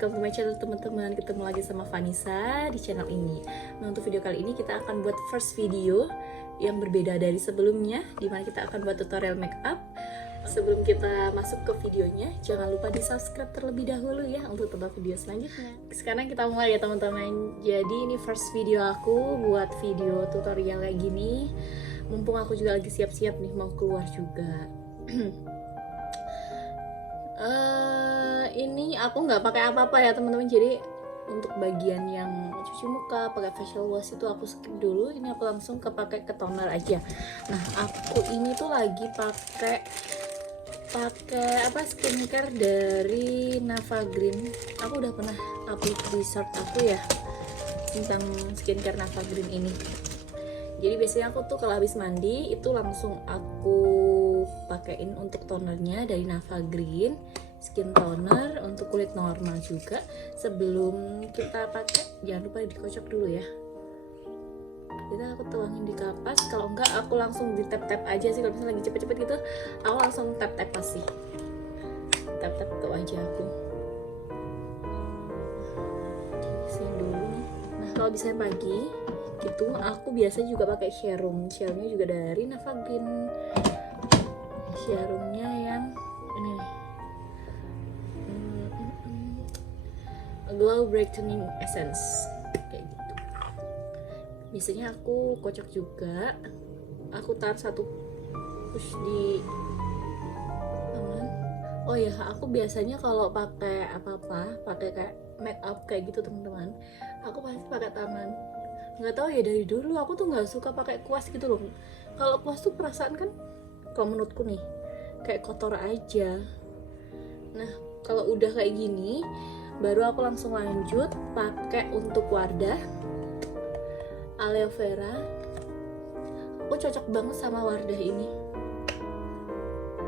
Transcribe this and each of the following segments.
welcome to my channel teman-teman. Ketemu lagi sama Vanessa di channel ini. Nah, untuk video kali ini kita akan buat first video yang berbeda dari sebelumnya, dimana kita akan buat tutorial makeup. Sebelum kita masuk ke videonya, jangan lupa di subscribe terlebih dahulu ya untuk tonton video selanjutnya. Sekarang kita mulai ya teman-teman. Jadi ini first video aku buat video tutorial kayak gini. Mumpung aku juga lagi siap-siap nih mau keluar juga. Ini aku nggak pakai apa-apa ya teman-teman. Jadi untuk bagian yang cuci muka pakai facial wash itu aku skip dulu. Ini aku langsung pakai ke toner aja. Nah, aku ini tuh lagi pakai skincare dari Nava Green. Aku udah pernah upload di short aku ya tentang skincare Nava Green ini. Jadi biasanya aku tuh kalau habis mandi itu langsung aku pakein untuk tonernya dari Nava Green, skin toner untuk kulit normal juga. Sebelum kita pakai jangan lupa dikocok dulu ya. Kita aku tuangin di kapas, kalau enggak aku langsung di tap aja sih. Kalau misalnya lagi cepet-cepet gitu aku langsung tap pasti tap ke wajah aku. Sini dulu. Nah, kalau bisa pagi gitu aku biasa juga pakai serum. Serumnya juga dari Nava Green. Serumnya yang ini nih. Glow Brightening Essence kayak gitu. Biasanya aku kocok juga. Aku taruh satu push di tangan. Oh ya, aku biasanya kalau pakai pakai kayak make up kayak gitu teman-teman, aku pasti pakai tangan. Nggak tahu ya, dari dulu aku tuh nggak suka pakai kuas gitu loh. Kalau kuas tuh perasaan kan, kalau menurutku nih kayak kotor aja. Nah, kalau udah kayak gini baru aku langsung lanjut pakai untuk Wardah aloe vera. Aku cocok banget sama Wardah ini.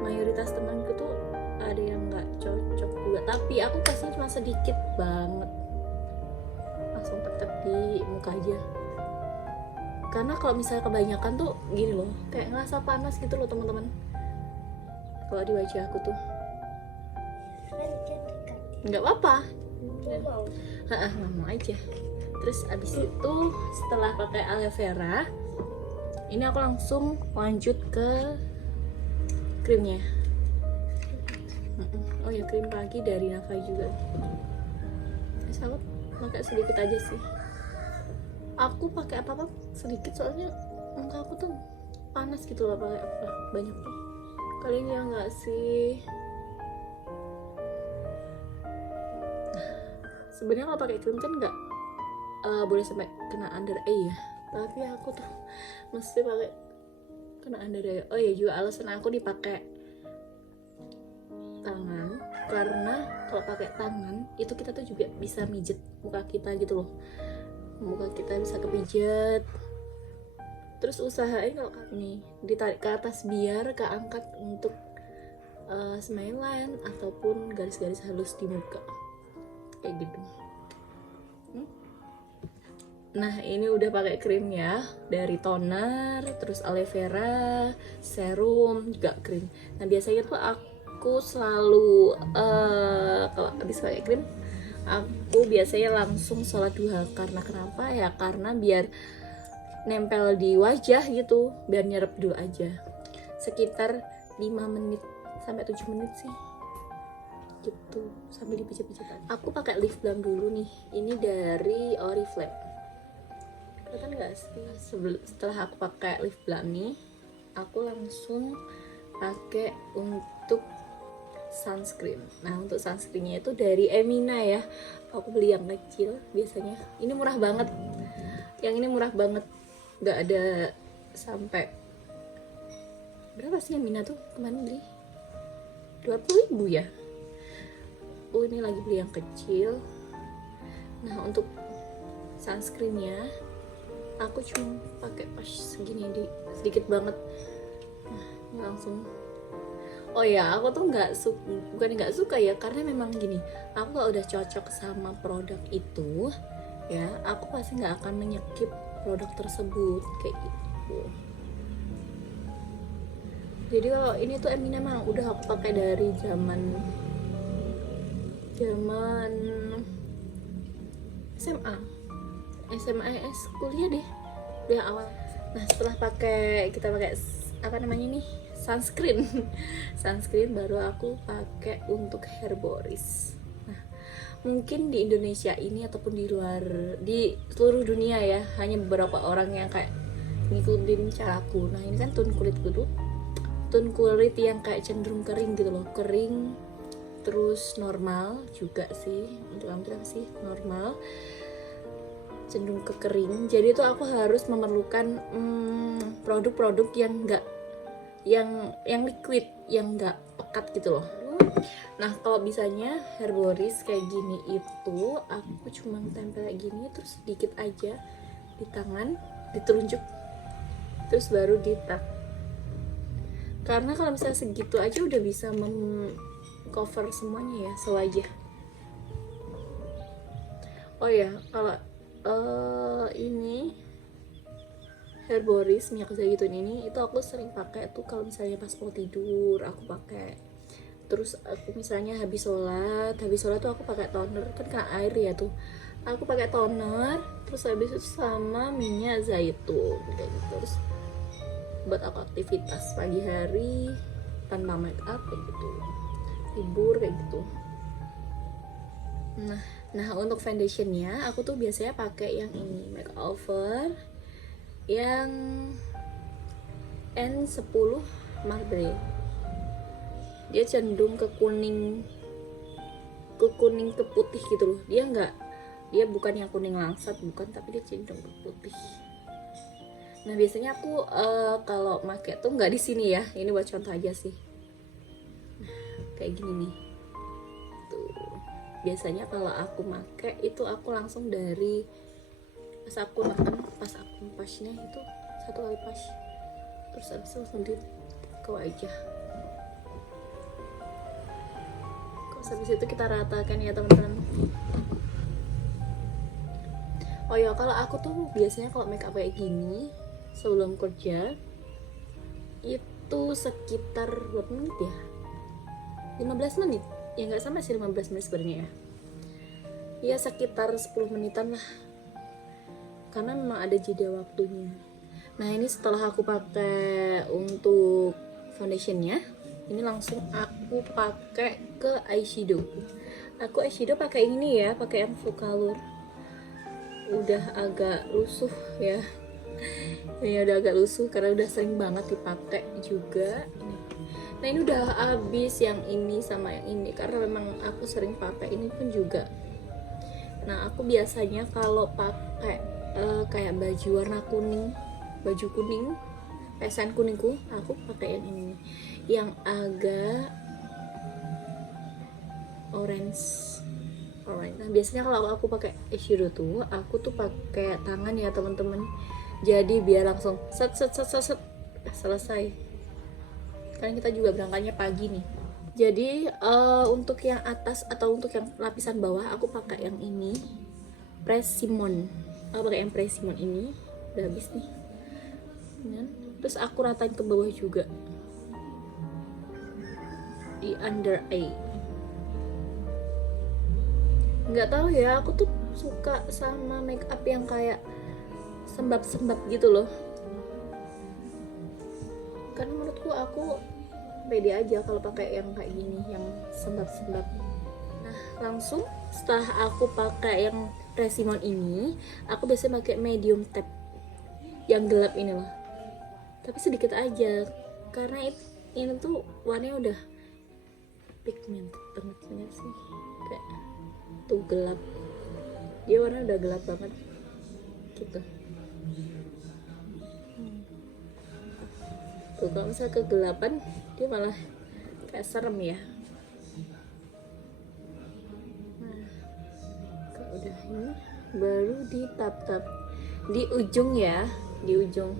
Mayoritas temanku tuh ada yang nggak cocok juga, tapi aku kasih cuma sedikit banget, langsung tetep di muka aja. Karena kalau misalnya kebanyakan tuh gini loh, kayak ngerasa panas gitu loh teman-teman. Kalau di wajah aku tuh nggak apa-apa, nggak mau aja. Terus abis itu setelah pakai aloe vera, ini aku langsung lanjut ke krimnya. Oh ya, krim pagi dari Nava juga. Aku pakai sedikit aja sih. Aku pakai apa sedikit soalnya muka aku tuh panas gitu loh pakai banyak tuh. Kalian ya nggak sih? Sebenarnya kalau pakai krim kan nggak boleh sampai kena under eye ya, tapi aku tuh mesti pakai kena under eye. Oh ya, juga alasan aku dipakai tangan karena kalau pakai tangan itu kita tuh juga bisa mijet muka kita gitu loh. Muka kita bisa kepijet. Terus usahain kalau nih ditarik ke atas biar keangkat untuk smile line ataupun garis-garis halus di muka kayak gitu. Nah, ini udah pakai krim ya, dari toner, terus aloe vera, serum, juga krim. Nah, biasanya tuh aku selalu kalau habis pakai krim aku biasanya langsung sholat duha. Karena kenapa ya? Karena biar nempel di wajah gitu, biar nyerap dulu aja. Sekitar 5 menit sampai 7 menit sih gitu, sambil dipijat-pijat. Aku pakai lip balm dulu nih, ini dari Oriflame. Kelihatan nggak sih? Setelah aku pakai lip balm nih, aku langsung pakai untuk sunscreen. Nah, untuk sunscreennya itu dari Emina ya. Aku beli yang kecil biasanya. Ini murah banget. Yang ini murah banget. Nggak ada sampai berapa sih Emina tuh kemarin beli? 20.000 ya. Oh, ini lagi beli yang kecil. Nah, untuk sunscreennya aku cuma pakai pas segini, sedikit banget. Nah, ini langsung. Oh ya, aku tuh bukan nggak suka ya, karena memang gini, aku kalau udah cocok sama produk itu ya, aku pasti nggak akan menyekip produk tersebut kayak gitu. Jadi kalau ini tuh Emina mah udah aku pakai dari zaman zaman SMA kuliah deh, udah awal. Nah setelah kita pakai apa namanya nih, sunscreen sunscreen baru aku pakai untuk Herboris. Nah mungkin di Indonesia ini ataupun di seluruh dunia ya, hanya beberapa orang yang kayak ngikutin caraku. Nah ini kan tone kulit yang kayak cenderung kering gitu loh, kering terus normal juga sih, untuk hampir sih normal, cenderung ke kering. Jadi tuh aku harus memerlukan produk-produk yang enggak yang liquid, yang enggak pekat gitu loh. Nah kalau bisanya Herboris kayak gini itu aku cuma tempel kayak gini, terus sedikit aja di tangan, ditelunjuk, terus baru di tap. Karena kalau misalnya segitu aja udah bisa cover semuanya ya, sewajah. Oh ya, kalau ini Herboris minyak zaitun ini itu aku sering pakai tuh kalau misalnya pas mau tidur aku pakai. Terus aku misalnya habis sholat tuh aku pakai toner, kan kena air ya tuh, aku pakai toner terus habis itu sama minyak zaitun kayak gitu. Terus buat aku aktivitas pagi hari tanpa make up kayak gitu, tidur kayak gitu. Nah untuk foundationnya aku tuh biasanya pakai yang ini, makeover yang N10 Marbre. Dia cenderung ke kuning ke putih gitu loh. Dia bukan yang kuning langsat, bukan, tapi dia cenderung ke putih. Nah biasanya aku kalau pakai tuh nggak di sini ya, ini buat contoh aja sih. Nah, kayak gini nih. Biasanya kalau aku pakai itu aku langsung dari pas aku neken, pas aku pasnya itu satu kali pas, terus habis itu langsung ke wajah. Terus habis itu kita ratakan ya teman-teman. Oh ya, kalau aku tuh biasanya kalau make up kayak gini sebelum kerja itu sekitar berapa menit ya, 15 menit ya, nggak sama sih 15 menit sebenarnya ya sekitar 10 menitan lah, karena memang ada jeda waktunya. Nah ini setelah aku pakai untuk foundationnya, ini langsung aku pakai ke eyeshadow. Aku eyeshadow pakai ini ya, pakai yang Focallure, udah agak lusuh ya. Ini udah agak lusuh karena udah sering banget dipakai juga. Nah ini udah habis yang ini sama yang ini, karena memang aku sering pakai ini pun juga. Nah aku biasanya kalau pakai kayak baju warna kuning, baju kuning, pesan kuningku, aku pakai yang ini, yang agak orange. Nah biasanya kalau aku pakai eyeshadow tuh, aku tuh pakai tangan ya teman-teman. Jadi biar langsung set selesai. Kan kita juga berangkatnya pagi nih. Jadi untuk yang atas atau untuk yang lapisan bawah aku pakai yang ini, Pressimo. Aku pakai yang Pressimo ini, udah habis nih. Terus aku ratain ke bawah juga di under eye. Nggak tahu ya, aku tuh suka sama make up yang kayak sembab-sembab gitu loh. Kan menurutku aku pede aja kalau pakai yang kayak gini, yang sembab-sembab. Nah langsung setelah aku pakai yang Pressimo ini, aku biasanya pakai medium tape yang gelap ini loh, tapi sedikit aja karena ini tuh warnanya udah pigment banget sih, kayak tuh gelap, dia warna udah gelap banget gitu. Tuh kalau misalnya kegelapan dia malah kayak serem ya. Nah kalau udah ini baru ditap-tap di ujung ya, di ujung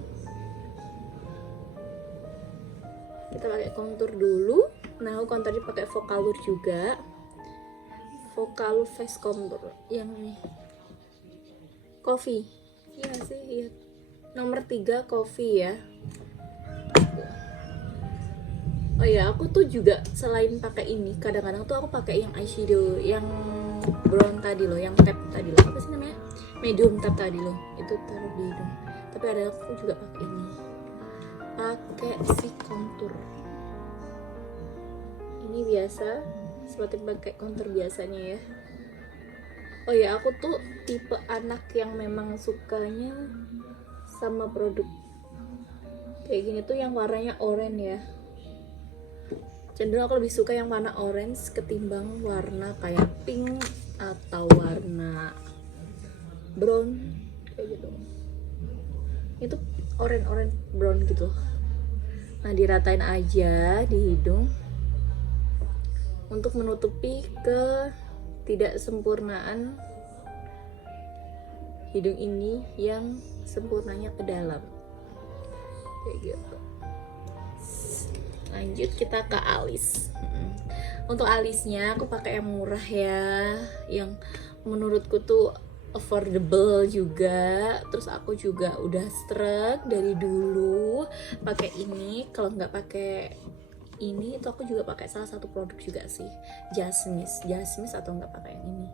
kita pakai kontur dulu. Nah aku konturnya pakai Focallure juga, Focallure face contour yang ini coffee, iya sih, iya nomor 3 coffee ya. Oh ya, aku tuh juga selain pakai ini, kadang-kadang tuh aku pakai yang eyeshadow yang brown tadi loh, yang tap tadi loh, apa sih namanya? Medium tap tadi loh. Itu taruh di hidung. Tapi ada aku juga pakai ini. Pakai si contour. Ini biasa, seperti pakai contour biasanya ya. Oh ya, aku tuh tipe anak yang memang sukanya sama produk kayak gini tuh yang warnanya oranye ya. Cenderung aku lebih suka yang warna orange ketimbang warna kayak pink atau warna brown kayak gitu. Itu orange brown gitu. Nah, diratain aja di hidung untuk menutupi ketidaksempurnaan hidung ini yang sempurnanya ke dalam kayak gitu. Lanjut kita ke alis. Untuk alisnya aku pakai yang murah ya, yang menurutku tuh affordable juga. Terus aku juga udah struck dari dulu pakai ini. Kalau nggak pakai ini itu aku juga pakai salah satu produk juga sih, Jasmine atau nggak pakai yang ini,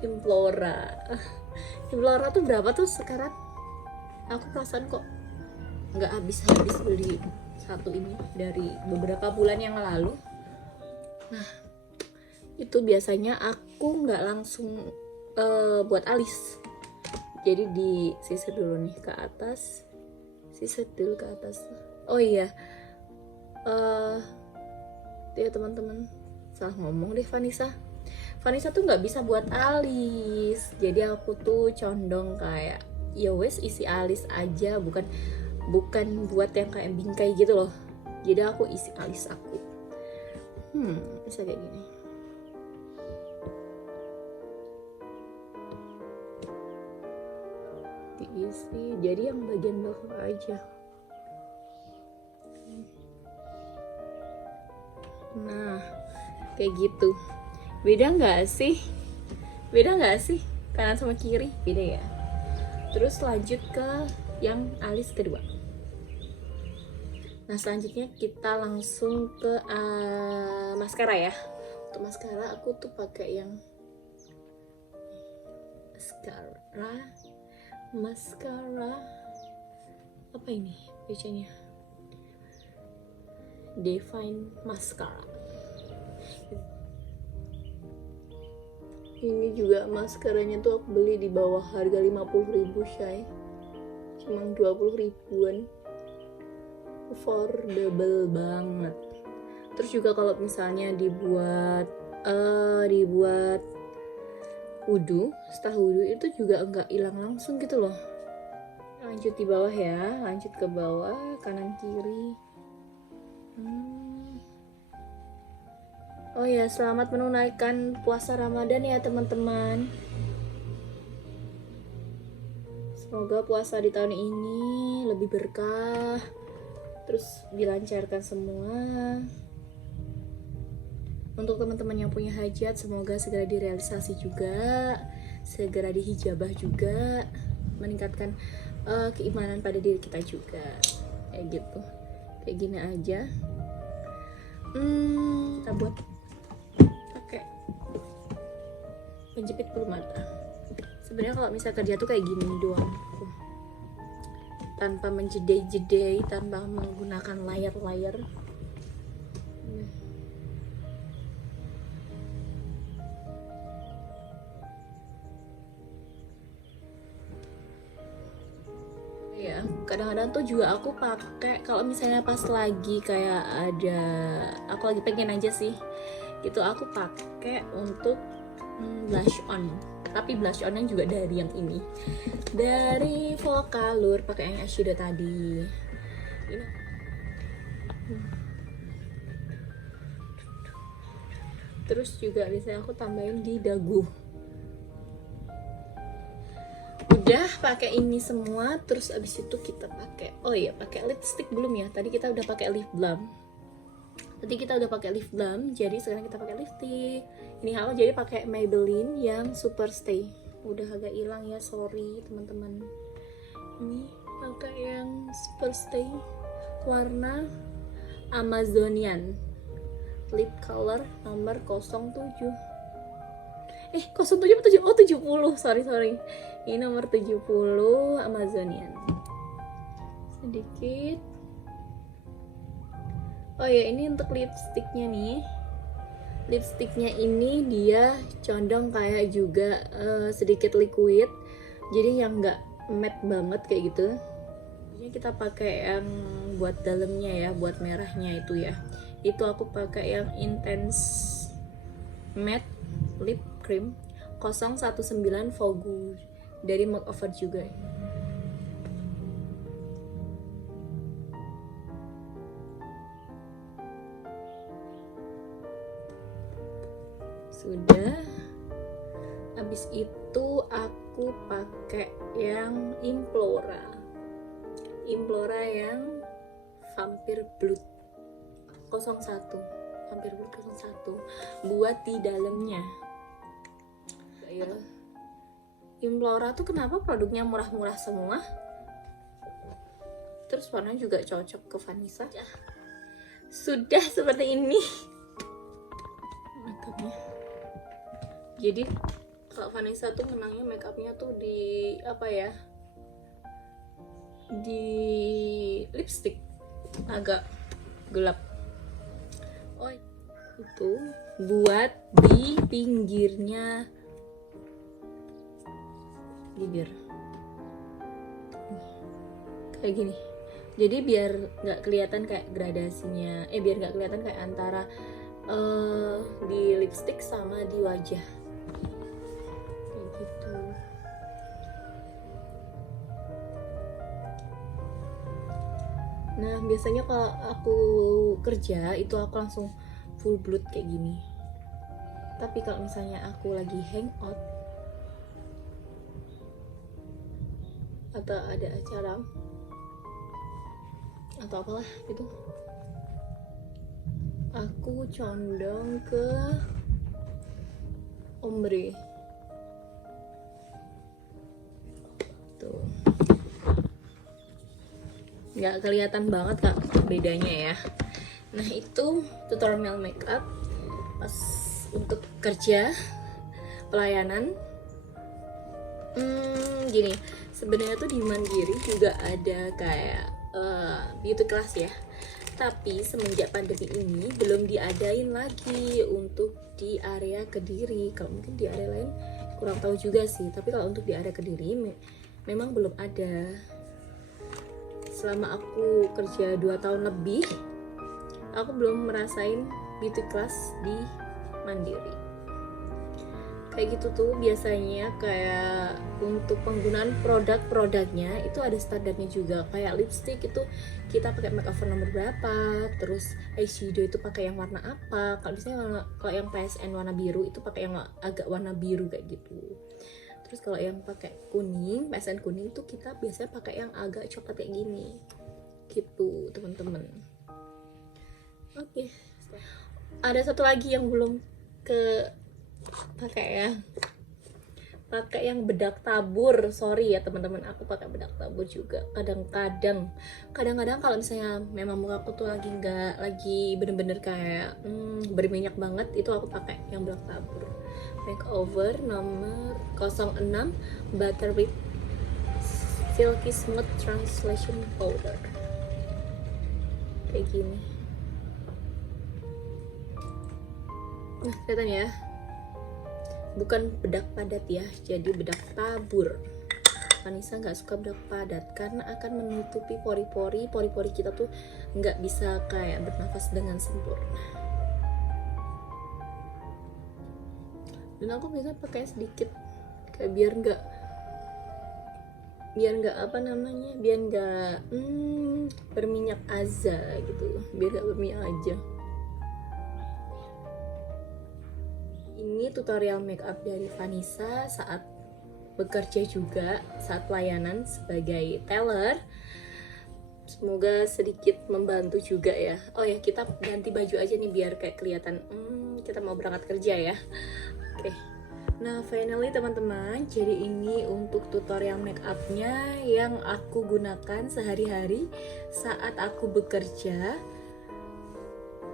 Implora. Implora tuh berapa tuh sekarang? Aku perasaan kok nggak habis beli satu ini dari beberapa bulan yang lalu. Nah, itu biasanya aku nggak langsung buat alis, jadi disisir dulu nih ke atas, sisir dulu ke atas. Oh iya, ya teman-teman, salah ngomong deh. Vanessa tuh nggak bisa buat alis, jadi aku tuh condong kayak ya wes isi alis aja, bukan buat yang kayak bingkai gitu loh. Jadi aku isi alis aku bisa kayak gini. Diisi, jadi yang bagian belakang aja. Nah, kayak gitu. Beda nggak sih kanan sama kiri? Beda ya. Terus lanjut ke yang alis kedua. Nah, selanjutnya kita langsung ke maskara ya. Untuk maskara aku tuh pakai yang maskara apa ini bacanya? Define Mascara. Ini juga maskaranya tuh aku beli di bawah harga 50.000 Shay, cuma 20 ribuan, affordable banget. Terus juga kalau misalnya dibuat wudhu, setelah wudhu itu juga enggak hilang langsung gitu loh. Lanjut di bawah ya, lanjut ke bawah, kanan kiri. Oh ya, selamat menunaikan puasa Ramadan ya teman-teman. Semoga puasa di tahun ini lebih berkah, terus dilancarkan semua. Untuk teman-teman yang punya hajat, semoga segera direalisasi juga, segera dihijabah juga, meningkatkan keimanan pada diri kita juga. Kayak gitu, kayak gini aja. Kita buat pakai penjepit bulu mata. Sebenarnya kalau misalnya kerja tuh kayak gini doang, tanpa menjedai-jedai, tanpa menggunakan layar-layar. Ya, kadang-kadang tuh juga aku pakai kalau misalnya pas lagi kayak aku lagi pengen aja sih, gitu aku pakai untuk blush on. Tapi blush onnya juga dari yang ini, dari Vocalour, pakai yang eyeshadow tadi. Ini. Terus juga biasanya aku tambahin di dagu. Udah pakai ini semua, terus abis itu kita pakai pakai lipstick belum ya? Tadi kita udah pakai lip balm. Jadi sekarang kita pakai lipstick. Ini aku jadi pakai Maybelline yang Super Stay. Udah agak hilang ya, sorry teman-teman. Ini pakai yang Super Stay warna Amazonian lip color nomor 07. 07 apa 7? Oh 70, sorry. Ini nomor 70 Amazonian. Sedikit. Oh ya, ini untuk lipstiknya nih. Lipstiknya ini dia condong kayak juga sedikit liquid, jadi yang nggak matte banget kayak gitu. Ini kita pakai yang buat dalamnya ya, buat merahnya itu ya. Itu aku pakai yang Intense Matte Lip Cream 019 Vogue dari Makeover juga. Sudah. Habis itu aku pakai yang Implora yang Vampire Blood 01 Vampire Blood 01 buat di dalamnya ya. Implora tuh kenapa produknya murah-murah semua, terus warnanya juga cocok ke Vanessa. Sudah seperti ini makeupnya. Jadi kalau Vanessa tuh menangnya makeupnya tuh di apa ya, di lipstick agak gelap. Oh itu buat di pinggirnya bibir kayak gini, jadi biar nggak kelihatan kayak gradasinya, biar nggak kelihatan kayak antara di lipstick sama di wajah kayak gitu. Nah biasanya kalau aku kerja itu aku langsung full blood kayak gini, tapi kalau misalnya aku lagi hangout atau ada acara atau apalah gitu, aku condong ke ombre tuh. Nggak kelihatan banget kak bedanya ya. Nah itu tutorial makeup pas untuk kerja pelayanan. Gini, sebenarnya tuh di Mandiri juga ada kayak beauty class ya, tapi semenjak pandemi ini belum diadain lagi untuk di area Kediri. Kalau mungkin di area lain kurang tahu juga sih, tapi kalau untuk di area Kediri memang belum ada. Selama aku kerja 2 tahun lebih, aku belum merasain beauty class di Mandiri kayak gitu tuh. Biasanya kayak untuk penggunaan produk-produknya itu ada standarnya juga, kayak lipstick itu kita pakai makeover nomor berapa, terus eyeshadow itu pakai yang warna apa. Kalau misalnya kalau yang PSN warna biru itu pakai yang agak warna biru kayak gitu. Terus kalau yang pakai kuning, PSN kuning itu kita biasanya pakai yang agak coklat kayak gini gitu teman-teman. Oke. Ada satu lagi yang belum pakai yang bedak tabur. Sorry ya teman-teman, aku pakai bedak tabur juga kadang-kadang kalau misalnya memang muka aku tuh lagi bener-bener kayak berminyak banget, itu aku pakai yang bedak tabur. Makeover nomor 06 Butter with Silky Smooth Translation Powder kayak gini. Nah kelihatan ya, bukan bedak padat ya, jadi bedak tabur. Vanessa nggak suka bedak padat karena akan menutupi pori-pori kita tuh nggak bisa kayak bernafas dengan sempurna. Dan aku biasanya pakai sedikit kayak biar nggak berminyak aja gitu, biar nggak berminyak aja. Ini tutorial makeup dari Vanessa saat bekerja juga, saat pelayanan sebagai teller. Semoga sedikit membantu juga ya. Oh ya, kita ganti baju aja nih biar kayak kelihatan kita mau berangkat kerja ya. Oke. Nah, finally teman-teman, jadi ini untuk tutorial makeupnya yang aku gunakan sehari-hari saat aku bekerja.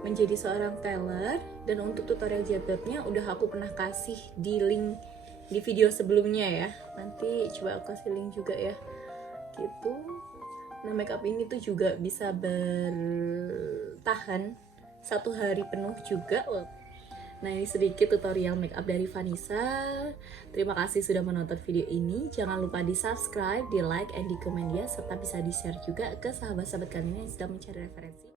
menjadi seorang teller. Dan untuk tutorial jilbabnya udah aku pernah kasih di link di video sebelumnya ya, nanti coba aku kasih link juga ya gitu. Nah, makeup ini tuh juga bisa bertahan 1 hari penuh juga. Nah, ini sedikit tutorial makeup dari Vanessa. Terima kasih sudah menonton video ini. Jangan lupa di subscribe, di like, and di komen ya, serta bisa di share juga ke sahabat-sahabat kalian yang sedang mencari referensi.